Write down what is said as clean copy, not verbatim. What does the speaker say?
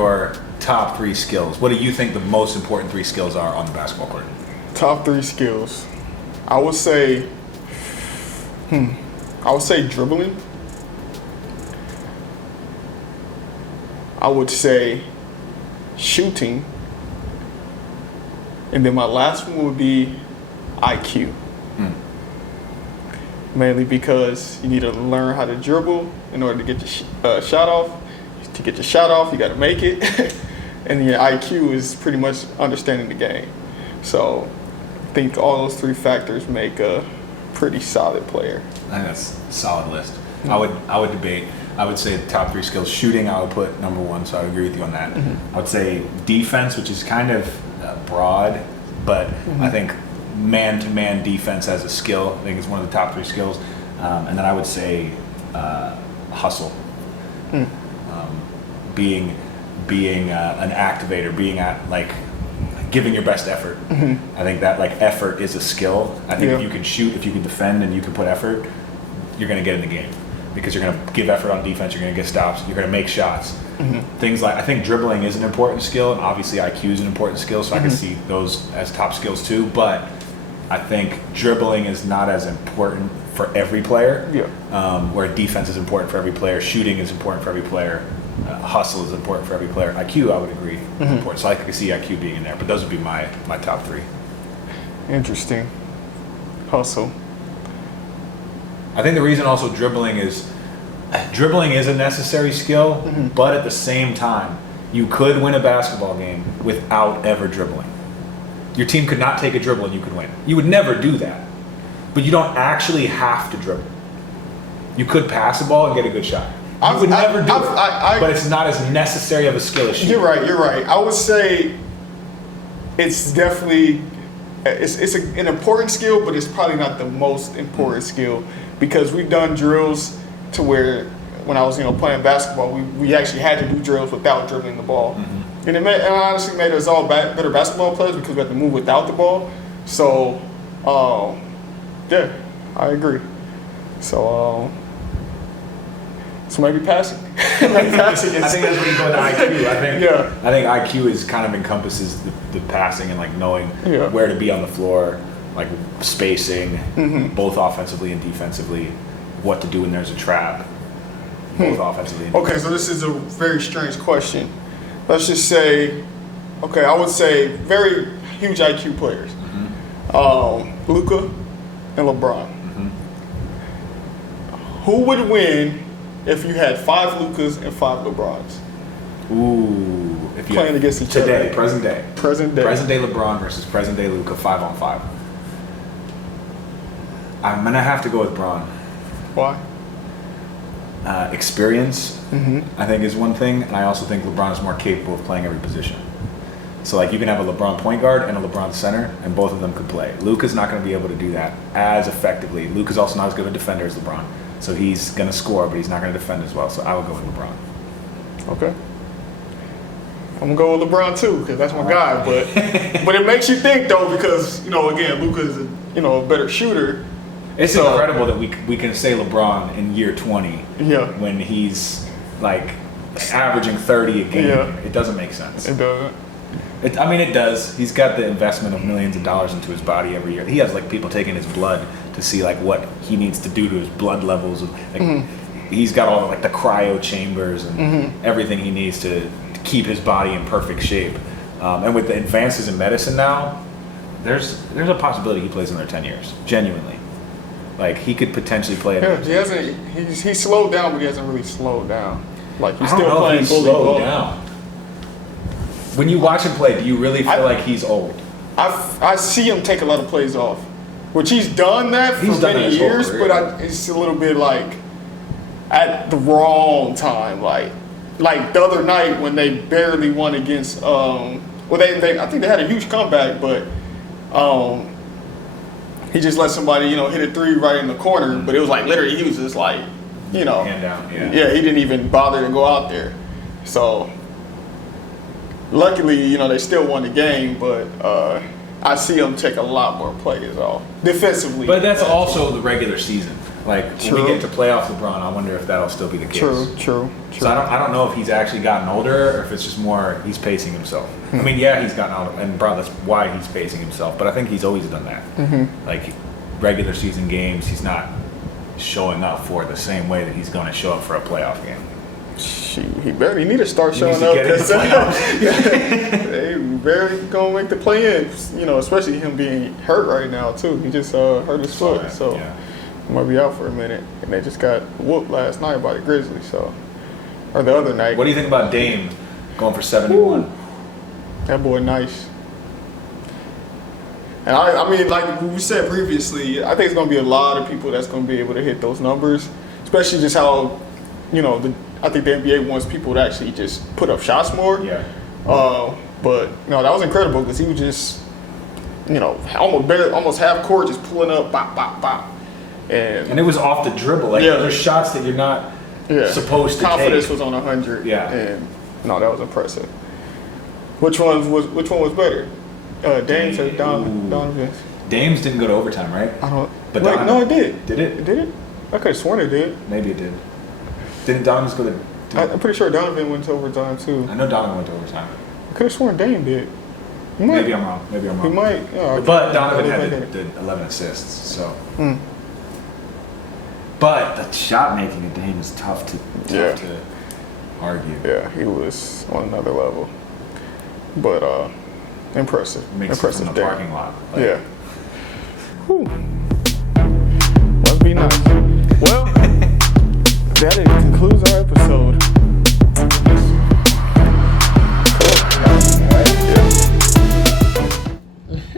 your top 3 skills? What do you think the most important 3 skills are on the basketball court? Top 3 skills. I would say dribbling. I would say shooting. And then my last one would be IQ. Mainly because you need to learn how to dribble in order to get your shot off. To get your shot off, you got to make it. And your IQ is pretty much understanding the game. So I think all those 3 factors make a pretty solid player. I think that's a solid list. I would debate. I would say the top 3 skills. Shooting, I would put number 1, so I would agree with you on that. I would say defense, which is kind of broad, but I think man-to-man defense as a skill, I think is one of the top 3 skills. And then I would say hustle. Being an activator, giving your best effort. I think that effort is a skill. I think if you can shoot, if you can defend, and you can put effort, you're going to get in the game because you're going to give effort on defense. You're going to get stops. You're going to make shots. Things like I think dribbling is an important skill, and obviously IQ is an important skill. So I can see those as top skills too. But I think dribbling is not as important for every player. Where defense is important for every player, shooting is important for every player. Hustle is important for every player. IQ, I would agree, is important. So I could see IQ being in there, but those would be my top 3. Interesting. Hustle. I think the reason also dribbling is a necessary skill, but at the same time, you could win a basketball game without ever dribbling. Your team could not take a dribble and you could win. You would never do that, but you don't actually have to dribble. You could pass the ball and get a good shot. You would never do it, but it's not as necessary of a skill as shooting. You're right. I would say it's definitely it's an important skill, but it's probably not the most important skill because we've done drills to where when I was playing basketball, we actually had to do drills without dribbling the ball, and it honestly made us all better basketball players because we had to move without the ball. So, yeah, I agree. So maybe passing. I think that's where you go with IQ. I think IQ is kind of encompasses the passing and knowing where to be on the floor, spacing, both offensively and defensively, what to do when there's a trap, both offensively and defensively. Okay, so this is a very strange question. Let's just say, I would say very huge IQ players. Luka and LeBron. Who would win if you had 5 Lukas and 5 LeBrons? Ooh. If you playing against each other. Present day. Present day LeBron versus present day Luka, 5-on-5. I'm going to have to go with Bron. Why? Experience, I think, is one thing. And I also think LeBron is more capable of playing every position. So, you can have a LeBron point guard and a LeBron center, and both of them could play. Luka's not going to be able to do that as effectively. Luka's also not as good a defender as LeBron. So he's going to score, but he's not going to defend as well. So I would go with LeBron. Okay. I'm going to go with LeBron too, because that's my guy. But it makes you think, though, because, again, Luka's a better shooter. It's incredible that we can say LeBron in year 20 when he's, averaging 30 a game. Yeah. It doesn't make sense. It doesn't. It does. He's got the investment of millions of dollars into his body every year. He has, people taking his blood to see what he needs to do to his blood levels. He's got all the cryo chambers and everything he needs to keep his body in perfect shape. And with the advances in medicine now, there's a possibility he plays another 10 years. Genuinely, he could potentially play it. Yeah, he hasn't. He's slowed down, but he hasn't really slowed down. He's still playing bully ball. Down. When you watch him play, do you really feel like he's old? I see him take a lot of plays off. Which he's done that for many years, but it's a little bit at the wrong time. Like the other night when they barely won against, I think they had a huge comeback, but he just let somebody, hit a 3 right in the corner. But it was literally he was just hand down. Yeah, he didn't even bother to go out there. So luckily, they still won the game, but. I see him take a lot more plays off defensively. But that's also the regular season. Like when True. we get to playoff LeBron, I wonder if that'll still be the case. True. So I don't know if he's actually gotten older or if it's just more he's pacing himself. I mean, yeah, he's gotten older, and probably that's why he's pacing himself. But I think he's always done that. Like regular season games, he's not showing up for the same way that he's going to show up for a playoff game. He barely need to start He needs showing to up. get in the playoffs. They barely gonna make the play-in. You know, especially him being hurt right now too. He just hurt his foot, that, so yeah. he might be out for a minute. And they just got whooped last night by the Grizzlies. So, or the other night. What do you think about Dame going for 71? That boy nice. And I mean, like we said previously, I think it's gonna be a lot of people that's gonna be able to hit those numbers, especially just how, you know, I think the NBA wants people to actually just put up shots more. Yeah. But you know, that was incredible because he was just, you know, almost half court just pulling up, bop, bop, bop, And it was off the dribble. Like there's shots that you're not supposed to confidence take. was on 100. Yeah. And no, that was impressive. Which one was better? Dame's or Donovan's? Dame's didn't go to overtime, right? I don't. But Wait, Donovan- no, it did. Did it? Did it? I could have sworn it did. Maybe it did. Didn't Donovan's go to? I'm pretty sure Donovan went to overtime too. I know Donovan went to overtime. I could have sworn Dame did. He might. Maybe I'm wrong. He might. Yeah, But Donovan had the 11 assists, so. But the shot making of Dame is tough to argue. Yeah, he was on another level. But impressive. Makes Impressive it from the Dame. parking lot. Like, Yeah. Whew. Must be nice. Well, that concludes our episode.